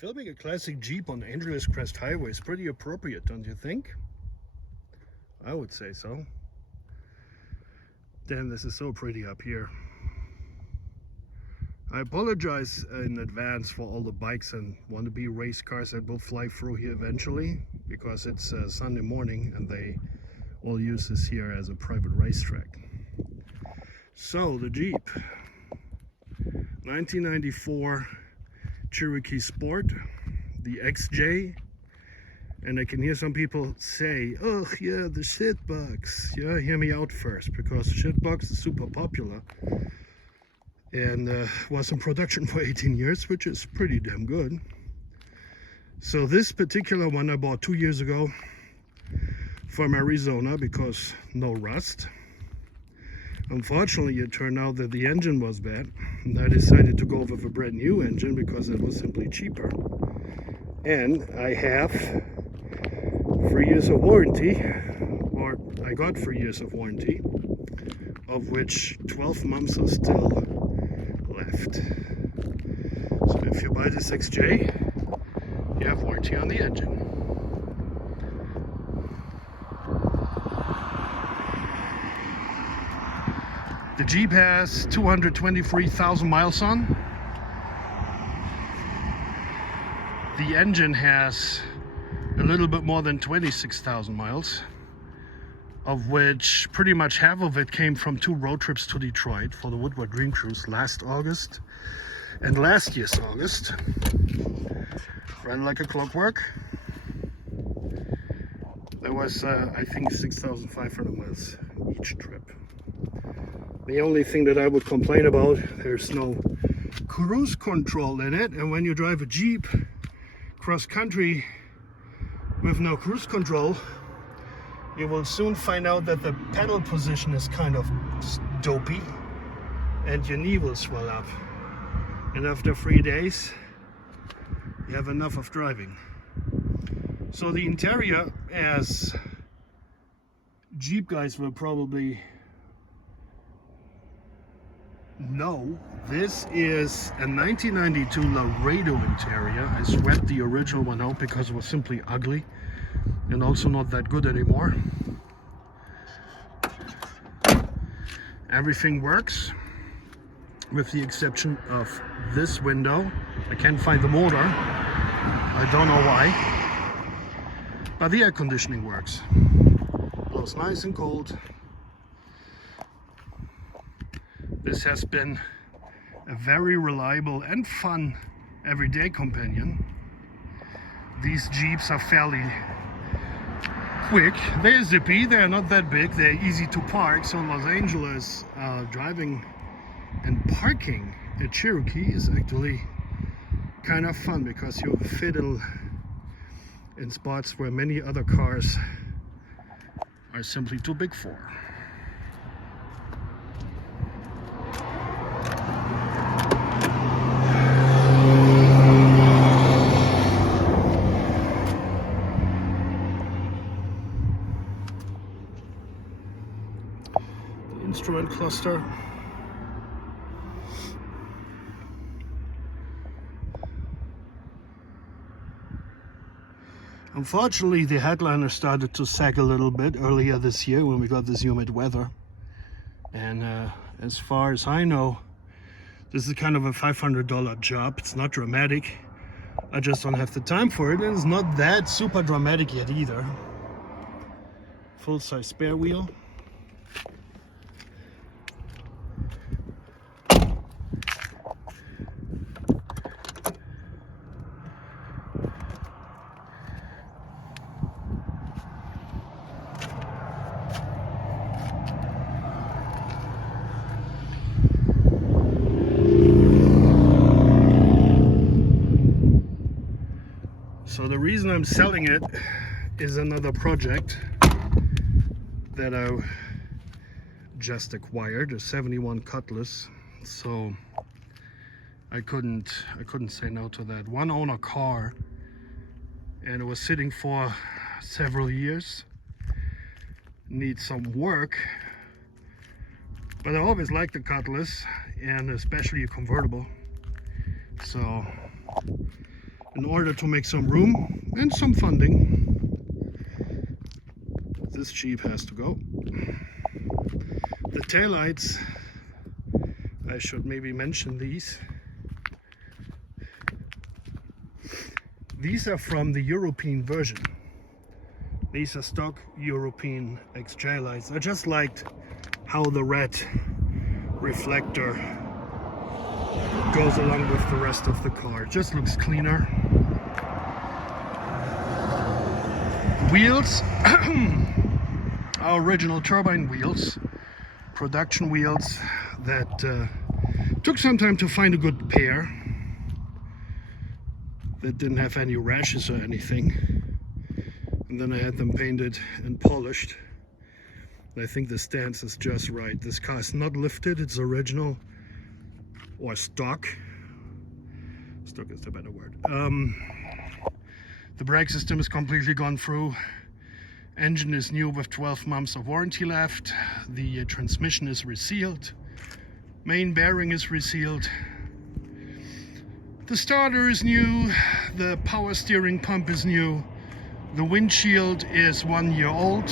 Filming a classic Jeep on Angeles Crest Highway is pretty appropriate, don't you think? I would say so. Damn, this is so pretty up here. I apologize in advance for all the bikes and wannabe race cars that will fly through here eventually, because it's Sunday morning and they all use this here as a private racetrack. So the Jeep 1994 Cherokee Sport, the XJ, and I can hear some people say, oh yeah, the shit box. Yeah, hear me out first, because the shit box is super popular and was in production for 18 years, which is pretty damn good. So this particular one I bought 2 years ago from Arizona because no rust. Unfortunately, it turned out that the engine was bad, and I decided to go with a brand new engine because it was simply cheaper. And I have 3 years of warranty, or I got 3 years of warranty, of which 12 months are still left. So if you buy this XJ, you have warranty on the engine. The Jeep has 223,000 miles on. The engine has a little bit more than 26,000 miles, of which pretty much half of it came from 2 road trips to Detroit for the Woodward Dream Cruise last August and last year's August. Ran like a clockwork. There was, I think, 6,500 miles each trip. The only thing that I would complain about, there's no cruise control in it, and when you drive a Jeep cross country with no cruise control, you will soon find out that the pedal position is kind of dopey and your knee will swell up. And after 3 days, you have enough of driving. So the interior, as Jeep guys will probably know, this is a 1992 Laredo interior. I swept the original one out because it was simply ugly and also not that good anymore. Everything works with the exception of this window. I can't find the motor. I don't know why. But the air conditioning works. Blows nice and cold. This has been a very reliable and fun everyday companion. These Jeeps are fairly quick. They're zippy, they're not that big, they're easy to park. So in Los Angeles, driving and parking a Cherokee is actually kind of fun because you fit in spots where many other cars are simply too big for. Instrument cluster. Unfortunately, the headliner started to sag a little bit earlier this year when we got this humid weather. And as far as I know, this is kind of a $500 job. It's not dramatic. I just don't have the time for it, and it's not that super dramatic yet either. Full-size spare wheel. So the reason I'm selling it is another project that I just acquired, a 71 Cutlass. So I couldn't say no to that. One owner car, and it was sitting for several years. Needs some work, but I always liked the Cutlass, and especially a convertible. So in order to make some room and some funding. This Jeep has to go. The taillights, I should maybe mention these. These are from the European version. These are stock European XJ lights. I just liked how the red reflector goes along with the rest of the car. It just looks cleaner. Wheels, our original turbine wheels, production wheels that took some time to find a good pair that didn't have any rashes or anything. And then I had them painted and polished. I think the stance is just right. This car is not lifted, it's original or stock. Stock is the better word. The brake system is completely gone through. Engine is new with 12 months of warranty left. The transmission is resealed. Main bearing is resealed. The starter is new. The power steering pump is new. The windshield is 1 year old.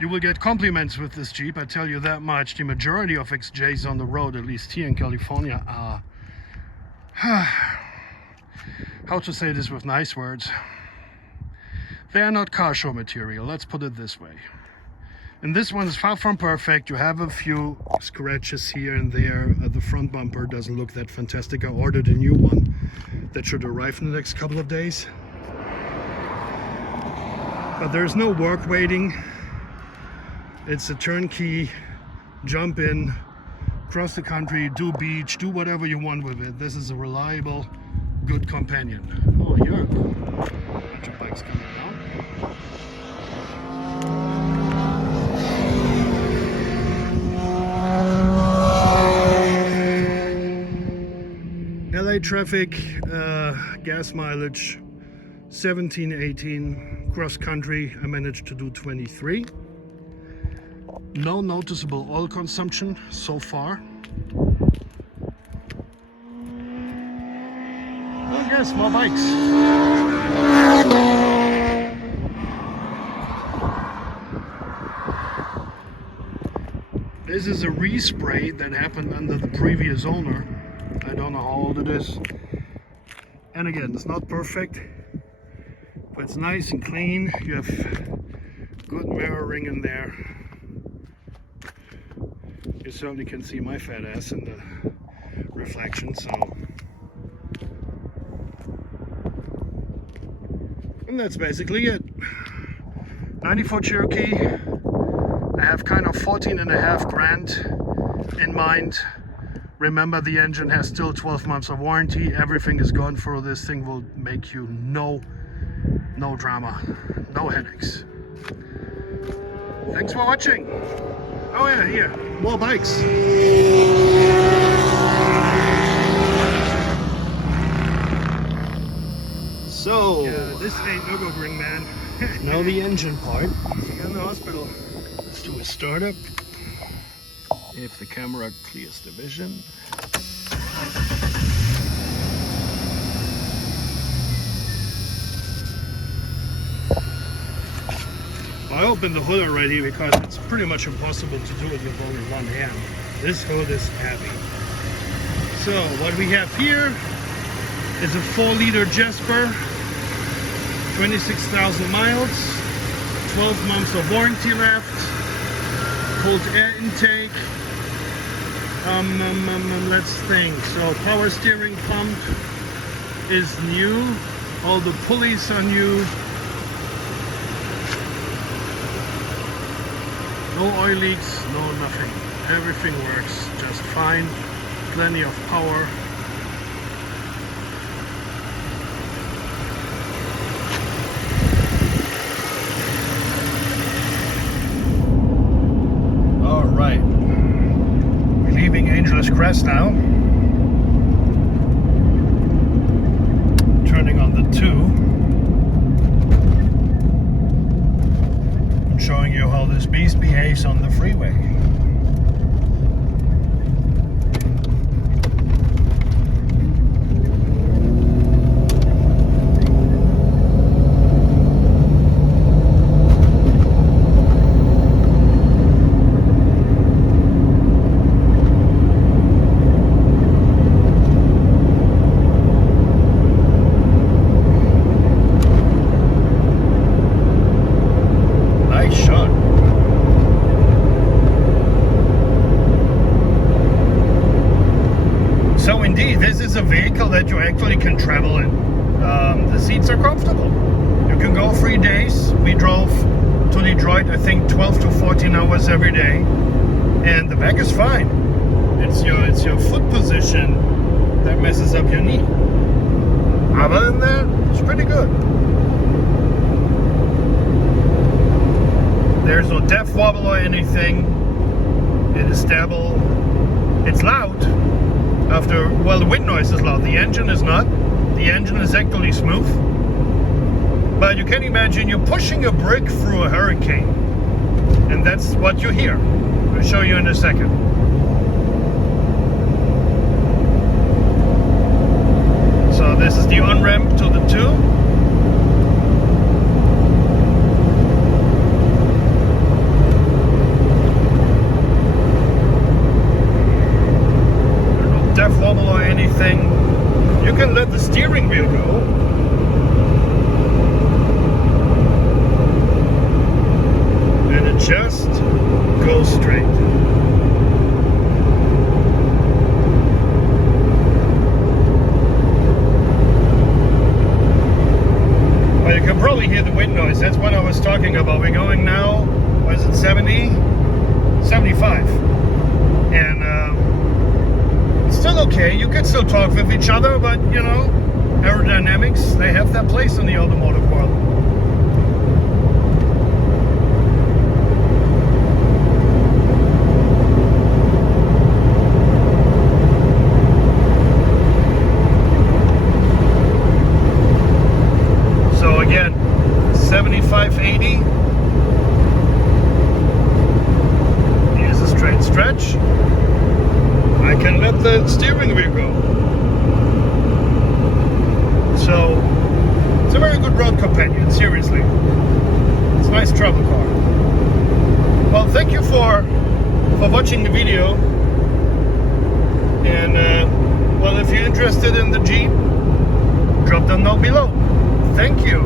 You will get compliments with this Jeep, I tell you that much. The majority of XJs on the road, at least here in California, are, how to say this with nice words, they are not car show material, let's put it this way. And this one is far from perfect. You have a few scratches here and there. The front bumper doesn't look that fantastic. I ordered a new one that should arrive in the next couple of days. But there's no work waiting. It's a turnkey, jump in, cross the country, do beach, do whatever you want with it. This is a reliable, good companion. Oh, here, a bunch of bikes coming down. LA traffic, gas mileage, 17, 18, cross country, I managed to do 23. No noticeable oil consumption so far. Oh yes, more bikes. This is a respray that happened under the previous owner. I don't know how old it is. And again, it's not perfect, but it's nice and clean. You have good mirroring in there. You certainly can see my fat ass in the reflection, so. And that's basically it. 94 Cherokee. I have kind of 14.5 grand in mind. Remember, the engine has still 12 months of warranty. Everything is gone through. This thing will make you no drama, no headaches. Thanks for watching. Oh yeah, here, more bikes. So, yeah, this ain't Nürburgring, man. Now the engine part. In the hospital. Let's do a startup. If the camera clears the vision. I opened the hood already because it's pretty much impossible to do it with only one hand. This hood is heavy. So what we have here is a 4-liter Jasper, 26,000 miles, 12 months of warranty left, cold air intake. Let's think. So power steering pump is new, all the pulleys are new. No oil leaks, no nothing. Everything works just fine. Plenty of power. All right. We're leaving Angeles Crest now. Turning on the 2. showing you how this beast behaves on the freeway. So indeed, this is a vehicle that you actually can travel in. The seats are comfortable. You can go 3 days. We drove to Detroit, I think 12 to 14 hours every day, and the back is fine. It's your foot position that messes up your knee. Other than that, it's pretty good. There's no depth wobble or anything. It is stable. It's loud. Well, the wind noise is loud. The engine is not. The engine is actually smooth. But you can imagine you're pushing a brick through a hurricane. And that's what you hear. I'll show you in a second. So this is the on-ramp to the 2. Depth wobble or anything. You can let the steering wheel go. And it just goes straight. Well, you can probably hear the wind noise. That's what I was talking about. We're going now, what is it, 70? 75. And still okay, you can still talk with each other, but you know, aerodynamics, they have their place in the automotive world. So again, 75-80. Here's a straight stretch. I can let the steering wheel go. So, it's a very good road companion, seriously. It's a nice travel car. Well, thank you for watching the video. And, well, if you're interested in the Jeep, drop them down below. Thank you.